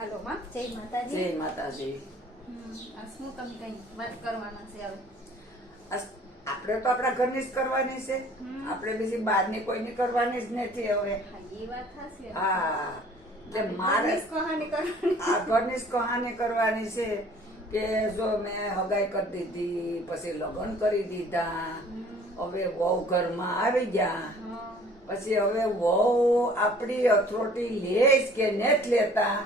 હાલો માં. જય માતાજી. જય માતાજી. શું તમે કઈ વાત કરવાના છે હવે? આપણે તો આપણા ઘરની જ કરવાની છે. હમ. આપણે બીજી બહારની કોઈની કરવાની જ નથી હવે. એ વાત થશે હા એટલે મારે કહાની કરવાની. આ ઘરની જ કહાની કરવાની છે કે જો મેં હગાઈ કરી દીધી પછી લગ્ન કરી દીધા હવે વહુ ઘરમાં આવી ગયા. પછી હવે વહુ આપણી અથોટી લે કે નેટ લેતા.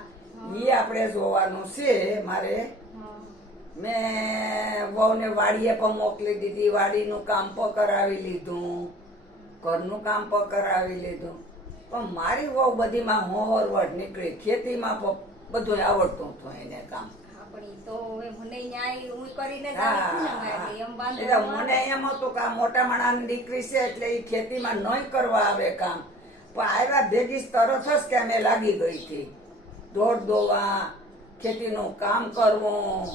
એ આપણે જોવાનું છે મારે. મેં વહુને વાડીએ પણ મોકલી દીધી વાડીનું કામ પણ કરાવી લીધું ઘરનું કામ પણ કરાવી લીધું. પણ મારી વહુ બધીમાં હોહરવટ નીકળી ખેતીમાં પણ બધું આવડતું હતું એને કામ. મને એમ હતું કે આ મોટા માણાની દીકરી છે એટલે એ ખેતીમાં નહીં કરવા આવે કામ. પણ આવ્યા ભેગી તરત જ કે અમે લાગી ગઈ હતી. દોડ દોવા ખેતીનું કામ કરવું.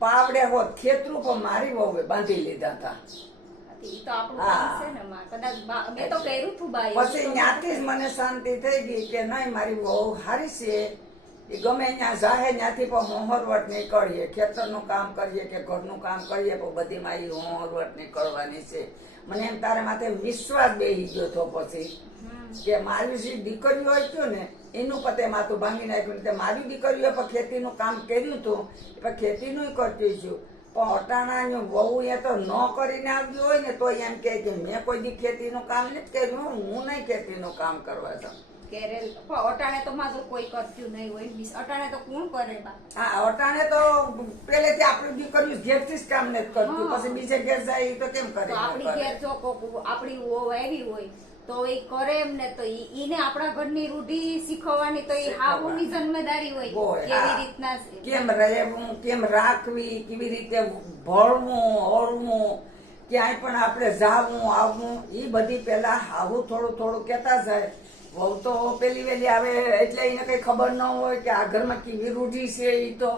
પાવડે હોત ખેતરું પણ મારી વહુએ બાંધી લીધા હતા. હતું પછી ત્યાંથી જ મને શાંતિ થઈ ગઈ કે નહીં મારી વહુ હારી છે. એ ગમે ત્યાં જાહે ત્યાંથી પણ હોહરવટ નીકળીએ. ખેતરનું કામ કરીએ કે ઘરનું કામ કરીએ પણ બધી મારી હોહરવટ નીકળવાની છે. મને એમ તારા માથે વિશ્વાસ બેસી ગયો તો પછી કે મારી જે દીકરીઓ હતું ને એનું પતે માથું ભાંગી નાખ્યું. તે મારી દીકરીએ પણ ખેતીનું કામ કર્યું હતું. પણ ખેતીનું કરતી છું. પણ અટાણા વહુ એ તો ન કરીને આવ્યું હોય ને તો એમ કહે કે મેં કોઈ દી ખેતીનું કામ નથી કર્યું હું નહીં ખેતીનું કામ કરવા કેરેલ અટાણે તો માં કોઈ કરતું નહીં હોય. અટાણે તો કોણ કરે હા અટાણે તો પેલેથી આપણી દીકરીઓ ઘેરથી જ કામ નથી કરતી. પછી બીજે ઘેર જાય તો કેમ કરે? આપણી ઘેર જો આપણી એવી હોય તો એ કરે એમ ને તો ઈને આપણા ઘરની રૂઢી શીખવવાની તો એ હાવની જન્મેદારી હોય. હોય, કેવી રીતના કેમ રહેવું કેમ રાખવી કેવી રીતે ભળવું હળવું ક્યાંય પણ આપણે જાવું આવવું એ બધી પેલા હાવું થોડું થોડું કહેતા જાય. વહુ તો પેલી વેલી આવે એટલે એને કઈ ખબર ન હોય કે આ ઘરમાં કેવી રૂઢી છે એ તો.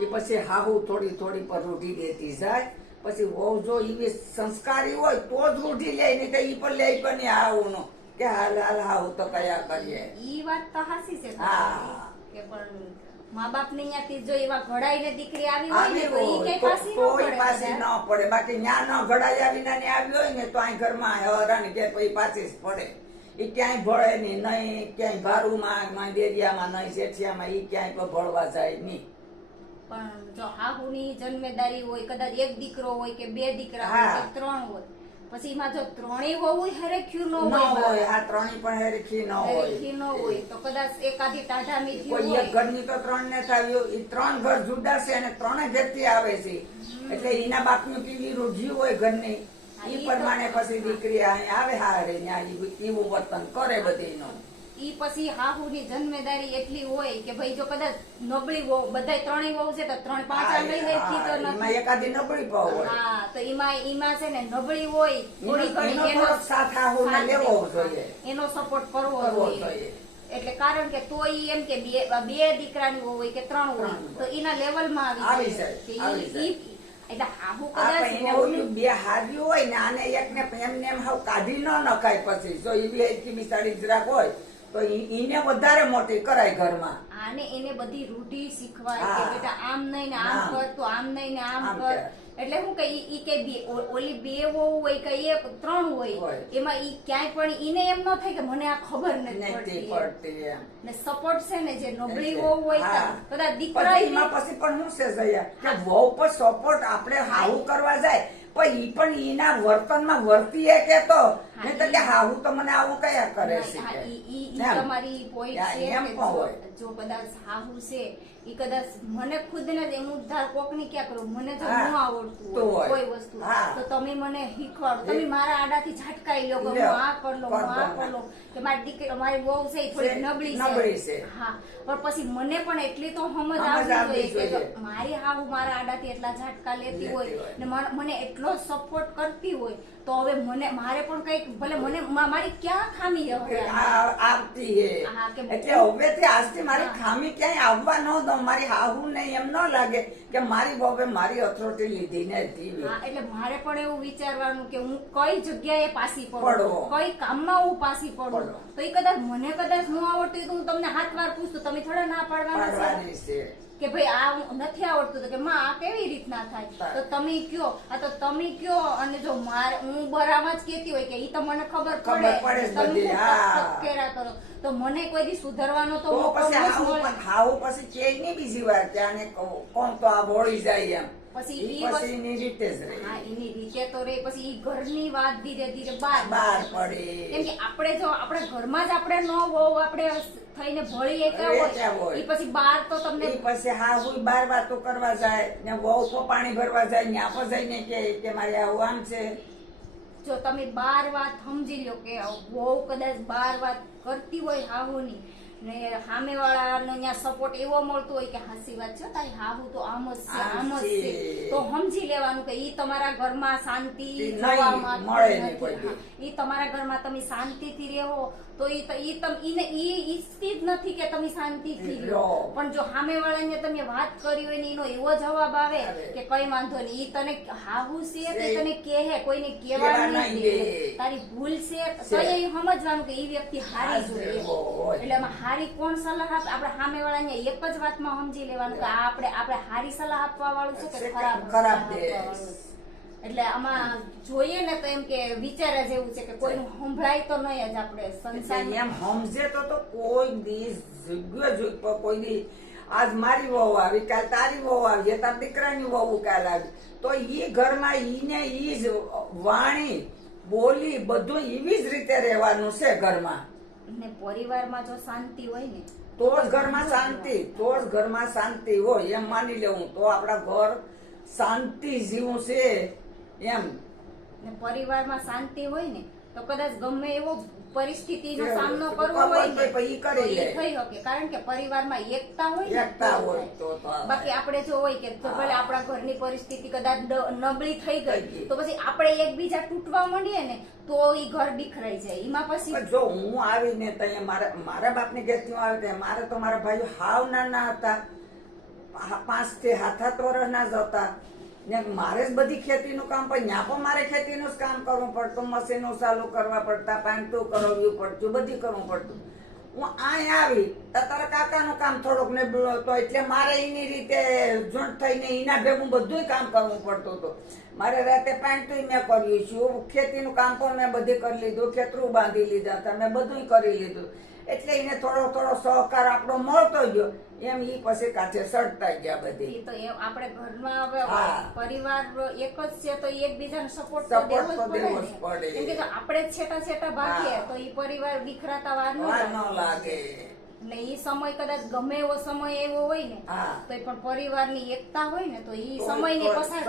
એ પછી હાવું થોડી થોડી પર રૂઢી દેતી જાય. પછી વહુ જો એવી સંસ્કારી હોય તો જ રૂઢી લે નહીં તો એ પણ લે પણ નહીં આવું નો કે હાલ હાલ હાહુ તો કયા કરીએ. એ વાત તો હાસી છે હા. કે પણ મા બાપ ને ત્યાંથી જો એવા ઘડાઈને દીકરી આવી હોય ને તો એ કઈ પાસી ન પડે ન પડે. બાકી ન્યા ન ઘડાયા વિના ને આવી હોય ને તો અહીં ઘરમાં હરાની કે કોઈ પાછી જ પડે. એ ક્યાંય ભળે નહીં નહીં ક્યાંય ભારુમાં દેરિયામાં નહીં શેઠિયામાં ઈ ક્યાંય ભળવા જાય નહીં. પણ જો હાહુની જન્મેદારી હોય કદાચ એક દીકરો હોય કે બે દીકરા હોય કે ત્રણ હોય પછી એમાં જો ત્રણેય હોવું હેરેખ્યું ન હોય હોય આ ત્રણેય પણ હેરેખી ન હરેખી ન હોય હોય તો કદાચ એકાદી ટાઢા મીઠી હોય એક હોય. ઘરની તો ત્રણ ને થાય એ ત્રણ ઘર જુદા છે અને ત્રણે વ્યક્તિ આવે છે. એટલે એના બાપનું કેવી રૂઢી હોય ઘરની એ પ્રમાણે પછી દીકરી આવે હારે ત્યાં એવું વર્તન કરે બધીનું ઈ પછી હાહુની જન્મેદારી એટલી હોય કે ભાઈ જો કદાચ નબળી વહુ બધા ત્રણેય વહુ છે તો ત્રણ પાંચ લઈ હેરખી તો એમાં એકાદી નબળી વહુ હોય. હા તો એમાં એમાં છે ને નબળી હોય થોડી ઘણી એનો સાથ હાહુને લેવો જોઈએ. એનો સપોર્ટ કરવો જોઈએ. એટલે કારણ કે તો ઈ એમ કે બે બે દીકરાની હોય કે ત્રણ હોય તો એના લેવલમાં આવી આવી જાય. આવી એટલે હાહુ કદાચ બે હારી હોય ને આને એકને એમને એમ હાવ કાઢી ન નખાય પછી. જો એવી એકી બિસાડી જરાક હોય તો એને વધારે મોટી કરાય ઘરમાં. આને એને બધી રૂઢી શીખવાય કે બેટા આમ નહીં ને આમ. કર તો આમ નહીં ને આમ કર. એટલે હું કે ઈ- કે બે- ઓલી બે વહુ હોય કે એક ત્રણ હોય હોય. એમાં ઈ ક્યાંય પણ ઈને એમ ન થાય કે મને આ ખબર નથી પડતી ને સપોર્ટ છે ને જે નબળી વહુ હોય બધા કદાચ દીકરા એમાં પછી પણ હું છે જયા કે વહુ પર સપોર્ટ આપણે હાવું કરવા જાય પણ ઈ પણ ઈના વર્તનમાં વર્તીએ કે તો? હા, નહીં તો કે હાહુ તો મને આવું કયા કરે છે હા. તમારી પોઈન્ટ છે જો- બધા હા હું હાહુ છે ઈ કદાચ મને ખુદ ને જ એમ ધાર કોકની ક્યાં કરું? મને જો હા, ન આવડતું હોય. કોઈ વસ્તુ. તો તમે મને શીખવાડો. તમે મારા આડાથી ઝાટકાઈ લો કે હું આ કર લો હું આ કર લો. કે મારી દીકરી મારી વહુ છે થોડી નબળી છે. હા. પણ પછી મને પણ એટલી તો સમજ આવતી જોઈએ કે મારી હાહુ મારા આડાથી એટલા ઝાટકા લેતી હોય. ને મને એટલો સપોર્ટ કરતી હોય તો હવે મને મારે પણ કંઈક ભલે મને મારી ક્યાં ખામી હવે? આવતી હે. હા, એટલે હવેથી આજથી મારી ખામી ક્યાંય આવવા ન દઉં મારી હાહુ ને એમ ન લાગે કે મારી વહુએ મારી અથોટી લીધી ને એટલે મારે પણ એવું વિચારવાનું કે હું કઈ જગ્યાએ પાસી પડો. કઈ કામમાં હું પાસી પડું. તો એ કદાચ મને કદાચ ન આવડતું તો હું તમને હાથ વાર પૂછતો તમે થોડા ના પાડવાના છે? કે ભાઈ આ નથી આવડતું તો કે માં આ કેવી રીતના થાય. તો તમે કયો? આ તો તમે કયો? અને જો મારે હું બરાબર જ કેતી હોય કે ઈ તો મને ખબર પડે. તમે કર્યા કરો. તો મને કોઈ દી સુધરવાનો તો મોકો પછી ન મળે. હાહુ પછી કે નહીં બીજી વાર કે આને કોણ તો આ બોળી જાય એમ. પછી એની રીતે જ રહે. હા એની રીતે તો રે પછી ઈ ઘરની વાત ધીરે ધીરે બહાર બહાર પડે. કેમ કે આપણે જો આપણે ઘરમાં જ આપણે ન હોવ આપણે થઈને ભળીએ એકા હોય. ઈ પછી બહાર તો તમને પછી હાહુ બાર વાતો કરવા જાય ને વહુ તો પાણી ભરવા જાય ને આપો જઈને કે કે મારે આવું આમ છે. જો તમે બાર વાત સમજી લો કે બહુ કદાચ બાર વાત કરતી હોય હાહુની ને સામે વાળાનો ત્યાં સપોર્ટ એવો મળતો હોય કે હાસી વાત છે તારી હાહુ તો આમ જ છે આમ જ છે. તો સમજી લેવાનું કે ઈ તમારા ઘરમાં શાંતિ જોવા મળે ઈ તમારા ઘરમાં તમે શાંતિથી રહો તો એ ઈ તમ ઈને ઈ ઈચ્છતી જ નથી કે તમે શાંતિથી રહો. પણ જો સામે વાળાને તમે વાત કરી હોય ને એનો એવો જવાબ આવે. કે કઈ વાંધો નહીં ઈ તને હાહુ છે તે તને કહે કોઈને કહેવા નહીં દે. તારી ભૂલ છે. તો એ સમજવાનું કે ઈ વ્યક્તિ હારી જોઈએ. એટલે એમાં હારી કોણ સલાહ આપે આપણે સામે વાળાને એક જ વાતમાં સમજી લેવાનું કે આ આપણે આપણે હારી સલાહ આપવા વાળું છે કે ખરાબ ખરાબ એટલે આમાં જોઈએ ને તો એમ કે વિચારા જેવું છે કે કોઈ સંભળાય તો નહીં જ આપણે સંસાર એમ સમજે તો તો કોઈ દી જગ્યા કોઈ દી આજ મારી વહુ આવી કાલ તારી વહુ આવી તાર દીકરાની વહુ કાલ આવી. તો એ ઘરમાં ઈને ઈ જ વાણી બોલી બધું એવી જ રીતે રહેવાનું છે ઘરમાં. ને પરિવારમાં જો શાંતિ હોય ને તો જ ઘરમાં શાંતિ તો જ ઘરમાં શાંતિ હોય. એમ માની લેવું તો આપણા ઘર શાંતિ જીવું છે. એમ. ને પરિવારમાં શાંતિ હોય ને તો કદાચ ગમે એવો પરિસ્થિતિનો સામનો કરવો હોય ને તો થઈ શકે. કારણ કે પરિવારમાં એકતા હોય એકતા હોય તો બાકી આપણે જો હોય કે ભલે આપણા ઘરની પરિસ્થિતિ કદાચ નબળી થઈ ગઈ. તો પછી આપણે એકબીજા તૂટવા માંડીએ ને તો ઈ ઘર બિખરાઈ જાય. એમાં પછી જો હું આવીને તઈએ મારા મારા બાપની ગેસ્ટ આવે ત્યાં મારે તો મારા ભાઈઓ હાવ નાના હતા. પાંચથી સાત સાત વર્ષના જ હતા. ને મારે જ બધી ખેતીનું કામ પણ ત્યાં પણ મારે ખેતીનું જ કામ કરવું પડતું મશીનો ચાલુ કરવા પડતા પાંટું કરાવવું પડતું, બધું કરવું પડતું. હું અહીં આવી, તો તારા કાકાનું કામ થોડુંક ને તો એટલે મારે એની રીતે જોઈન્ટ થઈને એના ભેગું બધું કામ કરવું પડતું હતું. મારે રાતે પાંટું મેં કર્યું છું. ખેતીનું કામ પણ મેં બધી કરી લીધું, ખેતરું બાંધી લીધા હતા, મેં બધું કરી લીધું. એટલે એને થોડો થોડો સહકાર આપણો મળતો ગયો. એમ ઈ પછી કાચે સડતા ગયા બધી. તો આપણે ઘરમાં હવે પરિવાર એક જ છે તો એકબીજાને સપોર્ટ તો દેવો જ પડે. કેમ કે આપણે છેટા છેટા ભાગીએ તો ઈ પરિવાર વિખરાતા વાર ન લાગે. ને ઈ સમય કદાચ ગમે એવો સમય એવો હોય ને તો પણ પરિવારની એકતા હોય ને તો ઈ સમય સમયને પસાર